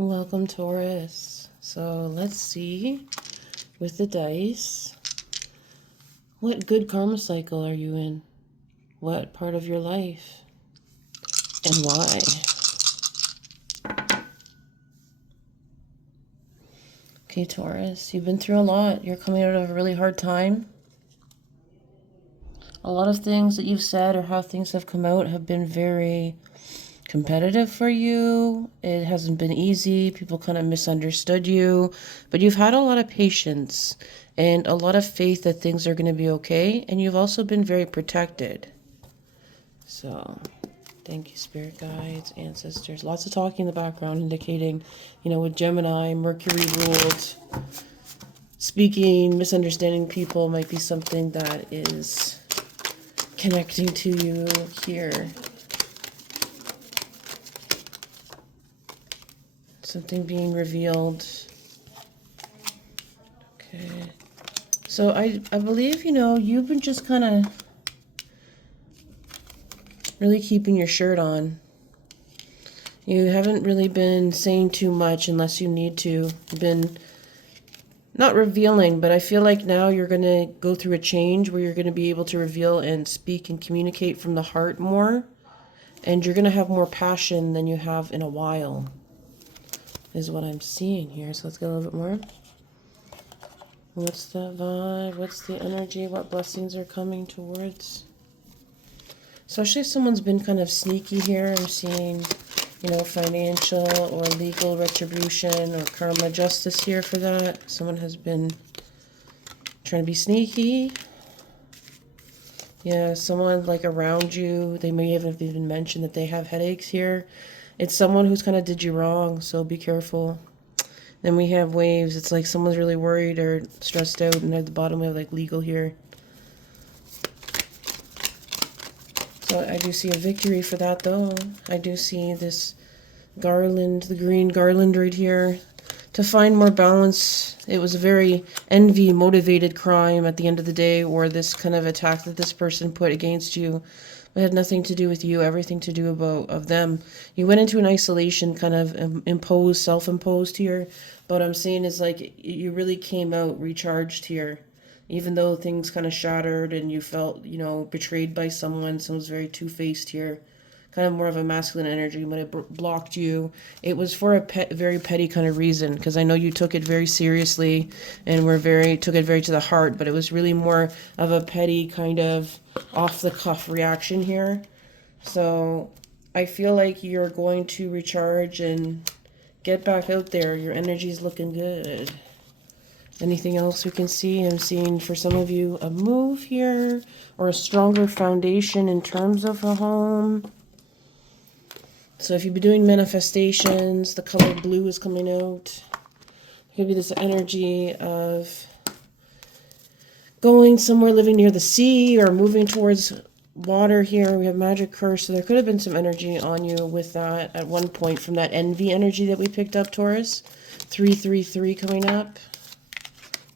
Welcome, Taurus. So let's see with the dice, what good karma cycle are you in? What part of your life? And why? Okay, Taurus, you've been through a lot. You're coming out of a really hard time. A lot of things that you've said or how things have come out have been very competitive for you. It hasn't been easy. People kind of misunderstood you, but you've had a lot of patience and a lot of faith that things are going to be okay. And you've also been very protected. So thank you, spirit guides, ancestors. Lots of talking in the background indicating, with Gemini, Mercury ruled, speaking, misunderstanding people might be something that is connecting to you here. Something being revealed. Okay. So I believe, you've been just kind of really keeping your shirt on. You haven't really been saying too much unless you need to. You've been not revealing, but I feel like now you're going to go through a change where you're going to be able to reveal and speak and communicate from the heart more. And you're going to have more passion than you have in a while, is what I'm seeing here. So let's get a little bit more. What's the vibe? What's the energy? What blessings are coming towards? Especially if someone's been kind of sneaky here. I'm seeing, financial or legal retribution or karma justice here for that. Someone has been trying to be sneaky. Yeah, someone like around you, they may have even mentioned that they have headaches here. It's someone who's kind of did you wrong, so be careful. Then we have waves. It's like someone's really worried or stressed out, and at the bottom we have like legal here. So I do see a victory for that, though. I do see this garland, the green garland right here. To find more balance, it was a very envy-motivated crime at the end of the day, or this kind of attack that this person put against you. It had nothing to do with you, everything to do of them. You went into an isolation, kind of imposed, self-imposed here. But what I'm saying is like you really came out recharged here. Even though things kind of shattered and you felt, betrayed by someone, someone's very two-faced here. Kind of more of a masculine energy when it blocked you. It was for a very petty kind of reason, because I know you took it very seriously and took it very to the heart, but it was really more of a petty kind of off-the-cuff reaction here. So I feel like you're going to recharge and get back out there. Your energy's looking good. Anything else we can see? I'm seeing for some of you a move here or a stronger foundation in terms of a home. So if you've been doing manifestations, the color blue is coming out. There could be this energy of going somewhere, living near the sea, or moving towards water here. We have magic curse, so there could have been some energy on you with that at one point from that envy energy that we picked up, Taurus. 333 coming up.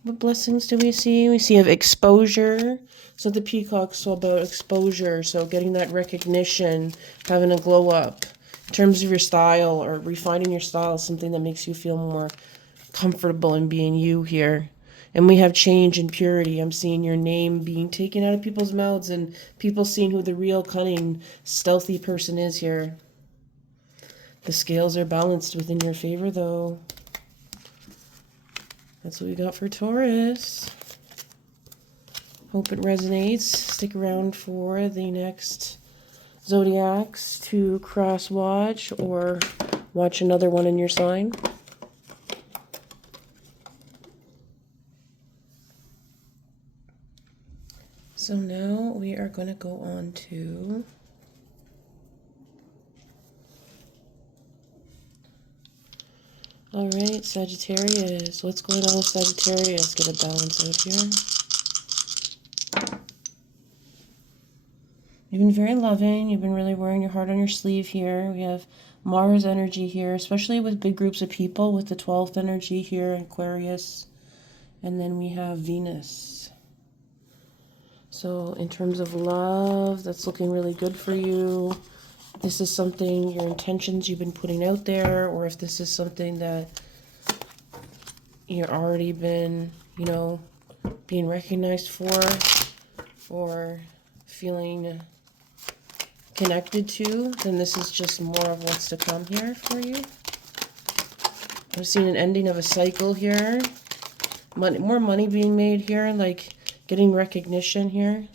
What blessings do we see? We see of exposure. So the peacock's all about exposure. So getting that recognition, having a glow up. In terms of your style or refining your style, something that makes you feel more comfortable in being you here. And we have change and purity. I'm seeing your name being taken out of people's mouths and people seeing who the real cunning, stealthy person is here. The scales are balanced within your favor, though. That's what we got for Taurus. Hope it resonates. Stick around for the next Zodiacs to cross watch or watch another one in your sign. So now we are going to go on to all right, Sagittarius. What's going on with Sagittarius? Get a balance out here. You've been very loving. You've been really wearing your heart on your sleeve here. We have Mars energy here, especially with big groups of people, with the 12th energy here, Aquarius. And then we have Venus. So in terms of love, that's looking really good for you. this is something, your intentions you've been putting out there, or if this is something that you've already been, you know, being recognized for, or feeling connected to, then this is just more of what's to come here for you. I'm seeing an ending of a cycle here. More money being made here, like getting recognition here.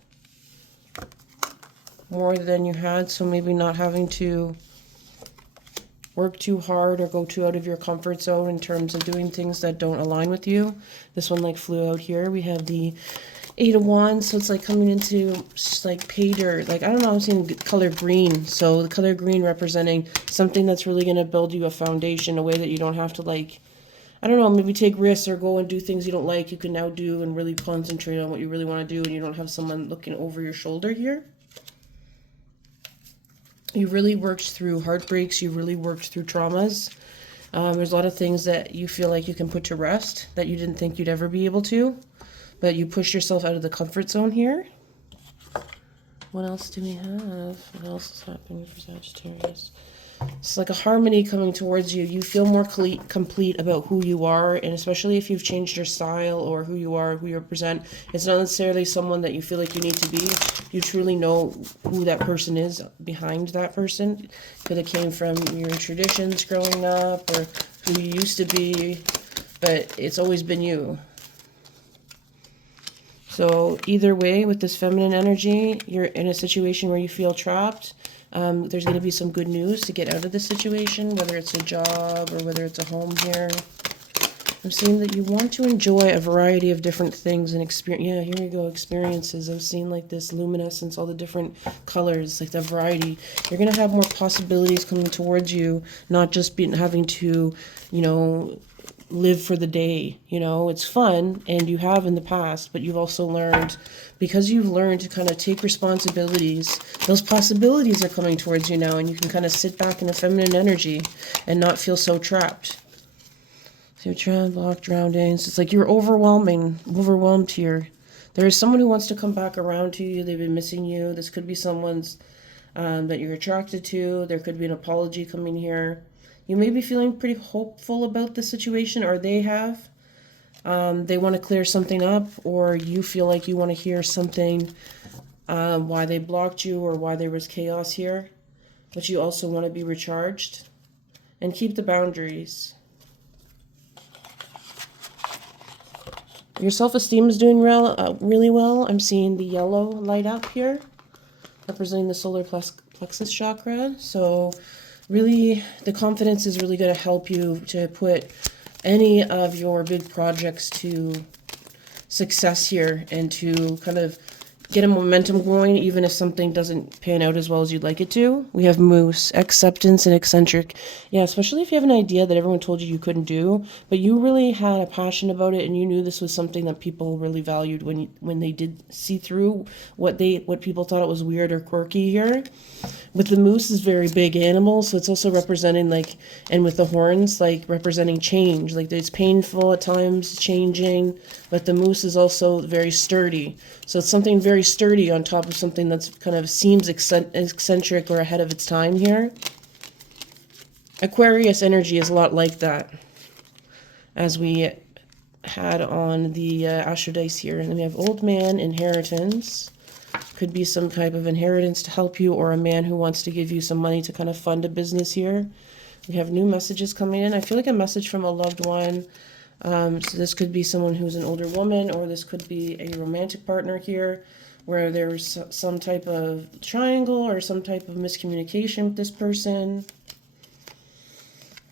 More than you had, so maybe not having to work too hard or go too out of your comfort zone in terms of doing things that don't align with you. This one like flew out here. We have the Eight of Wands, so it's like coming into just like pay dirt. Like, I don't know, I'm seeing color green. So the color green representing something that's really going to build you a foundation, a way that you don't have to, like, I don't know, maybe take risks or go and do things you don't like. You can now do and really concentrate on what you really want to do, and you don't have someone looking over your shoulder here. You really worked through heartbreaks. You really worked through traumas. There's a lot of things that you feel like you can put to rest that you didn't think you'd ever be able to. But you pushed yourself out of the comfort zone here. What else do we have? What else is happening for Sagittarius? It's like a harmony coming towards you. You feel more complete about who you are, and especially if you've changed your style or who you are, who you represent. It's not necessarily someone that you feel like you need to be. You truly know who that person is behind that person. Could have came from your traditions growing up or who you used to be, but it's always been you. So either way, with this feminine energy, you're in a situation where you feel trapped. There's going to be some good news to get out of this situation, whether it's a job or whether it's a home here. I'm seeing that you want to enjoy a variety of different things and experience. Yeah, here we go, experiences. I'm seeing like this luminescence, all the different colors, like the variety. You're going to have more possibilities coming towards you, not just having to, you know, live for the day. You know, it's fun, and you have in the past, but you've also learned, because you've learned to kind of take responsibilities, those possibilities are coming towards you now, and you can kind of sit back in a feminine energy and not feel so trapped. So you're trapped, blocked, drowning. So it's like you're overwhelmed here. There is someone who wants to come back around to you. They've been missing you. This could be someone's that you're attracted to. There could be an apology coming here. You may be feeling pretty hopeful about the situation, or they have. They want to clear something up, or you feel like you want to hear something, why they blocked you or why there was chaos here. But you also want to be recharged and keep the boundaries. Your self-esteem is doing really well. I'm seeing the yellow light up here, representing the solar plexus chakra. So really, the confidence is really going to help you to put any of your big projects to success here and to kind of get a momentum going, even if something doesn't pan out as well as you'd like it to. We have Moose, acceptance and eccentric. Yeah, especially if you have an idea that everyone told you couldn't do, but you really had a passion about it, and you knew this was something that people really valued when they did see through what people thought it was weird or quirky here. With the moose is very big animal, so it's also representing, like, and with the horns, like, representing change. Like, it's painful at times, changing, but the moose is also very sturdy. So it's something very sturdy on top of something that's kind of seems eccentric or ahead of its time here. Aquarius energy is a lot like that, as we had on the Astro Dice here. And then we have Old Man, Inheritance. Could be some type of inheritance to help you, or a man who wants to give you some money to kind of fund a business here. We have new messages coming in. I feel like a message from a loved one. So this could be someone who's an older woman, or this could be a romantic partner here, where there's some type of triangle or some type of miscommunication with this person.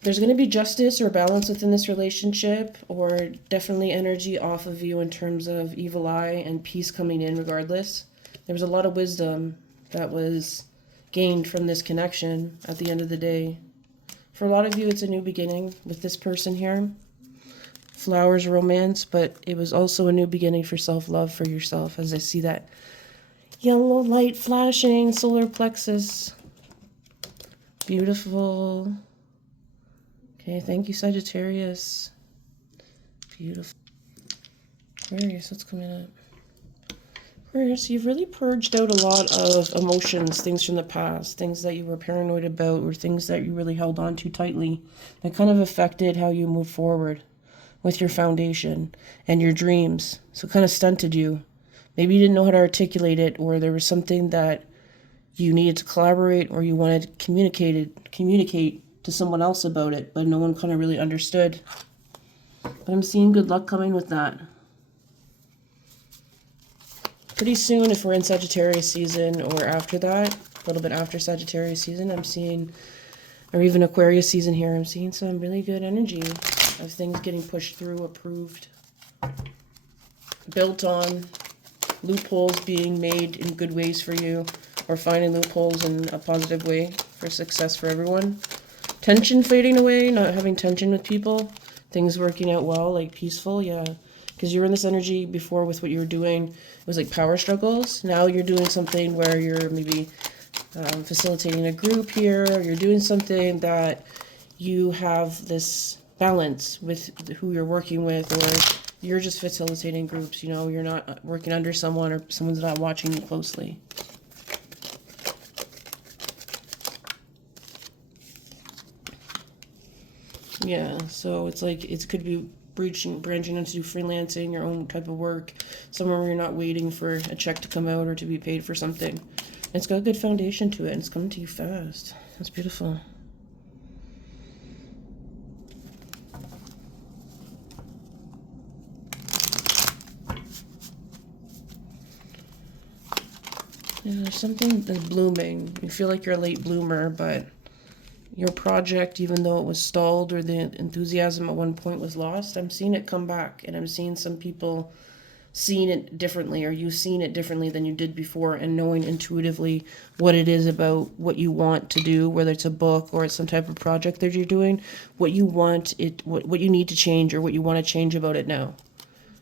There's going to be justice or balance within this relationship, or definitely energy off of you in terms of evil eye and peace coming in regardless. There was a lot of wisdom that was gained from this connection at the end of the day. For a lot of you, it's a new beginning with this person here. Flowers, romance, but it was also a new beginning for self-love for yourself, as I see that yellow light flashing, solar plexus. Beautiful. Okay, thank you, Sagittarius. Beautiful. Aquarius, what's coming up? Aquarius, you've really purged out a lot of emotions, things from the past, things that you were paranoid about, or things that you really held on to tightly that kind of affected how you move forward with your foundation and your dreams. So it kind of stunted you. Maybe you didn't know how to articulate it, or there was something that you needed to collaborate, or you wanted to communicate to someone else about it, but no one kind of really understood. But I'm seeing good luck coming with that. Pretty soon, if we're in Sagittarius season or after that, a little bit after Sagittarius season, I'm seeing, or even Aquarius season here, I'm seeing some really good energy of things getting pushed through, approved, built on, loopholes being made in good ways for you, or finding loopholes in a positive way for success for everyone. Tension fading away, not having tension with people, things working out well, like peaceful, yeah. Because you were in this energy before with what you were doing. It was like power struggles. Now you're doing something where you're maybe facilitating a group here. Or you're doing something that you have this balance with who you're working with, or you're just facilitating groups. You know, you're not working under someone, or someone's not watching you closely. Yeah, so it's like it could be branching into freelancing, your own type of work, somewhere where you're not waiting for a check to come out or to be paid for something. It's got a good foundation to it, and it's coming to you fast. That's beautiful. Yeah, there's something that's blooming. You feel like you're a late bloomer, but your project, even though it was stalled or the enthusiasm at one point was lost, I'm seeing it come back, and I'm seeing some people seeing it differently, or you seeing it differently than you did before, and knowing intuitively what it is about what you want to do, whether it's a book or it's some type of project that you're doing, what you want it, what you need to change, or what you want to change about it now,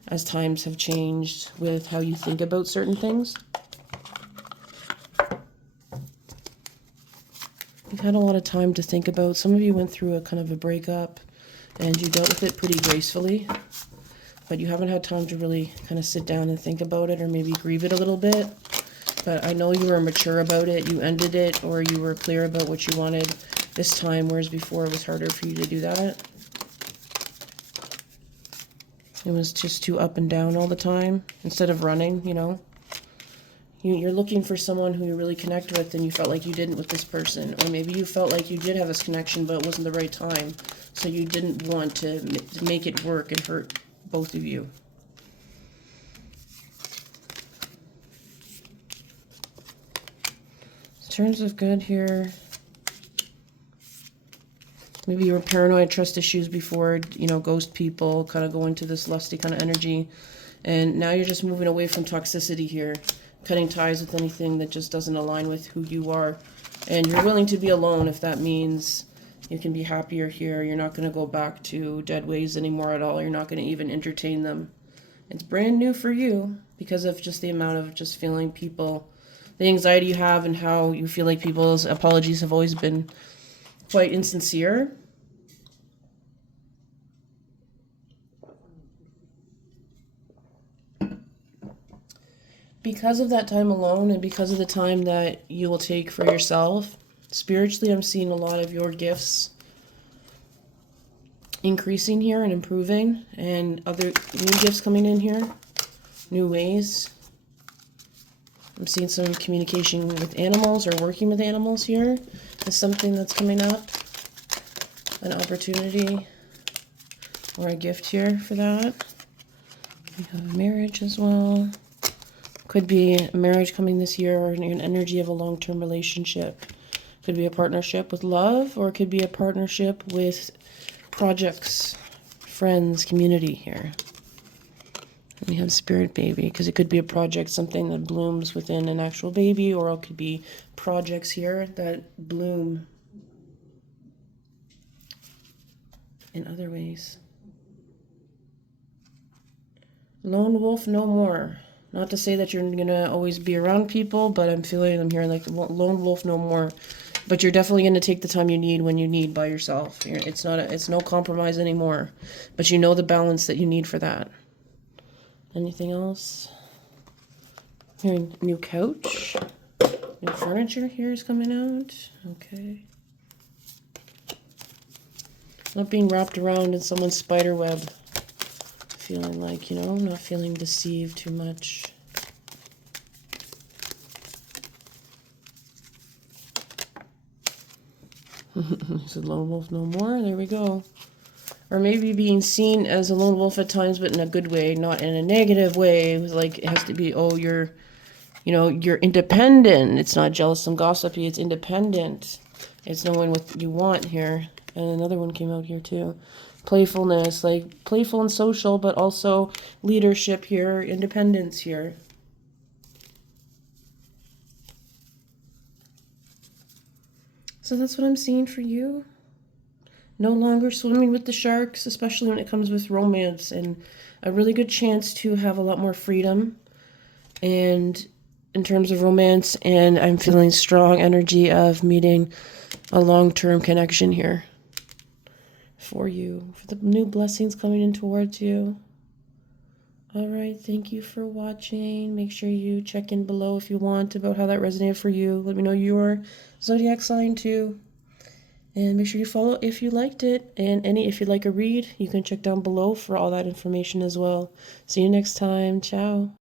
as times have changed with how you think about certain things. You've had a lot of time to think about. Some of you went through a kind of a breakup and you dealt with it pretty gracefully, but you haven't had time to really kind of sit down and think about it, or maybe grieve it a little bit. But I know you were mature about it. You ended it, or you were clear about what you wanted this time, whereas before it was harder for you to do that. It was just too up and down all the time instead of running, you know. You're looking for someone who you really connect with, and you felt like you didn't with this person. Or maybe you felt like you did have this connection, but it wasn't the right time. So you didn't want to make it work and hurt both of you. In terms of good here, maybe you were paranoid, trust issues before, you know, ghost people, kind of go into this lusty kind of energy. And now you're just moving away from toxicity here. Cutting ties with anything that just doesn't align with who you are. And you're willing to be alone if that means you can be happier here. You're not going to go back to dead ways anymore at all. You're not going to even entertain them. It's brand new for you because of just the amount of just feeling people, the anxiety you have, and how you feel like people's apologies have always been quite insincere. Because of that time alone, and because of the time that you will take for yourself, spiritually, I'm seeing a lot of your gifts increasing here and improving, and other new gifts coming in here, new ways. I'm seeing some communication with animals, or working with animals here is something that's coming up, an opportunity or a gift here for that. We have marriage as well. Could be a marriage coming this year, or an energy of a long-term relationship. Could be a partnership with love, or it could be a partnership with projects, friends, community here. And we have spirit baby, because it could be a project, something that blooms within an actual baby, or it could be projects here that bloom in other ways. Lone wolf no more. Not to say that you're going to always be around people, but I'm hearing like lone wolf no more. But you're definitely going to take the time you need when you need by yourself. It's no compromise anymore. But you know the balance that you need for that. Anything else? Here, new couch. New furniture here is coming out. Okay. Not being wrapped around in someone's spider web. Feeling like, you know, not feeling deceived too much. He said lone wolf no more. There we go. Or maybe being seen as a lone wolf at times, but in a good way, not in a negative way. It was like, it has to be, oh, you're, you know, you're independent. It's not jealous and gossipy. It's independent. It's knowing what you want here. And another one came out here too. Playfulness, like playful and social, but also leadership here, independence here. So that's what I'm seeing for you. No longer swimming with the sharks, especially when it comes with romance, and a really good chance to have a lot more freedom and in terms of romance, and I'm feeling strong energy of meeting a long-term connection here for you, for the new blessings coming in towards you. All right, thank you for watching. Make sure you check in below if you want about how that resonated for you. Let me know your zodiac sign too. And make sure you follow if you liked it. And if you'd like a read, you can check down below for all that information as well. See you next time. Ciao.